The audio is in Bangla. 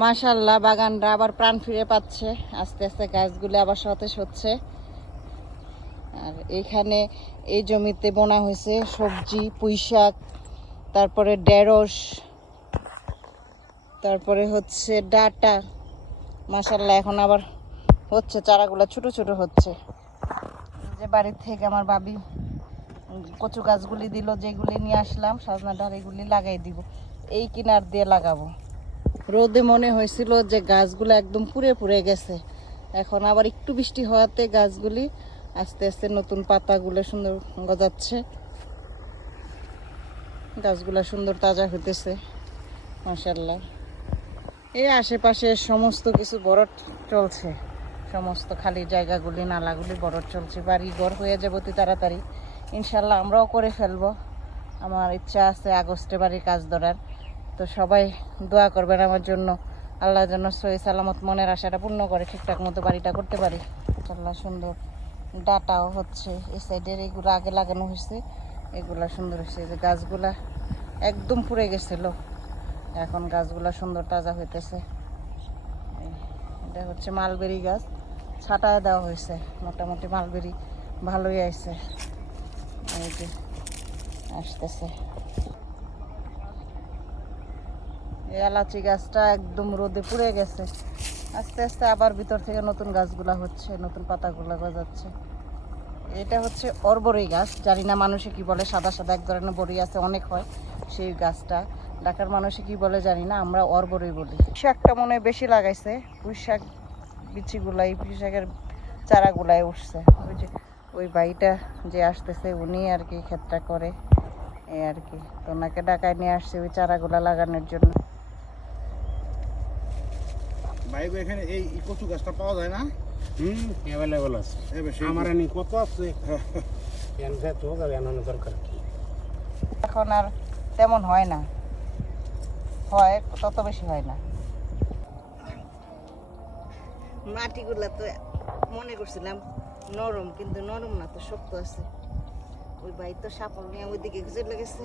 মাশাআল্লাহ বাগানটা আবার প্রাণ ফিরে পাচ্ছে, আস্তে আস্তে গাছগুলো আবার সতেজ হচ্ছে। আর এইখানে এই জমিতে বোনা হয়েছে সবজি, পুঁইশাক, তারপরে ঢেঁড়স, তারপরে হচ্ছে ডাঁটা। মাশাআল্লাহ এখন আবার হচ্ছে, চারাগুলো ছোট ছোট হচ্ছে। যে বাড়ির থেকে আমার ভাবি কচু গাছগুলি দিল, যেগুলি নিয়ে আসলাম সজনা ডাল, এগুলি লাগাই দিব। এই কিনার দিয়ে লাগাবো। রোদে মনে হয়েছিল যে গাছগুলো একদম পুড়ে পুড়ে গেছে, এখন আবার একটু বৃষ্টি হওয়াতে গাছগুলি আস্তে আস্তে নতুন পাতাগুলো সুন্দর গজাচ্ছে, গাছগুলো সুন্দর তাজা হইতেছে মাশাআল্লাহ। এই আশেপাশে সমস্ত কিছু বরট চলছে, সমস্ত খালি জায়গাগুলি নালাগুলি বরট চলছে। বাড়ি ঘর হয়ে যাবে অতি তাড়াতাড়ি ইনশাল্লাহ, আমরাও করে ফেলবো। আমার ইচ্ছা আছে আগস্টে বাড়ির কাজ ধরার। তো সবাই দোয়া করবেন আমার জন্য, আল্লাহ যেন সহি সালামত মনের আশাটা পূর্ণ করে, ঠিকঠাক মতো বাড়িটা করতে পারি। ইনশাল্লাহ সুন্দর ডাটাও হচ্ছে, এই সাইডের এগুলো আগে লাগানো হয়েছে, এগুলা সুন্দর হয়েছে। যে গাছগুলা একদম পুড়ে গেছিল, এখন গাছগুলা সুন্দর তাজা হইতেছে। এটা হচ্ছে মালবেরি গাছ, ছাটায় দেওয়া হয়েছে, মোটামুটি মালবেরি ভালোই আইছে। এই যে আসতেছে এই এলাচি গাছটা একদম রোদে পুড়ে গেছে, আস্তে আস্তে আবার ভিতর থেকে নতুন গাছগুলা হচ্ছে, নতুন পাতাগুলা গজাচ্ছে। এটা হচ্ছে অরবরি গাছ, জানি না মানুষে কি বলে, সাদা সাদা এক ধরনের বড়ি আছে, অনেক হয় সেই গাছটা। ঢাকার মানুষে কি বলে জানি না, আমরা অরবরি বলি। শাকটা মনে হয় বেশি লাগাইছে, পুঁই শাক বিচিগুলাই, পুঁই শাকের চারাগুলাই উঠছে। ওই যে ওই ভাইটা যে আসতেছে উনি আর কি ক্ষেতটা করে, এই আর কি। তো ওনাকে ঢাকায় নিয়ে আসছে ওই চারাগুলা লাগানোর জন্য। ভাই এখানে এই কচু গাছটা পাওয়া যায় না? অ্যাভেলেবল আছে, আমার এনে কত আছে দরকার। এখন আর তেমন হয় না, হয় তত বেশি হয় না। মাটিগুলা তো মনে করছিলাম নরম, কিন্তু নরম না, তো শক্ত আছে। ওই ভাই তো সাপল নিয়ে ওইদিকে চলে গেছে।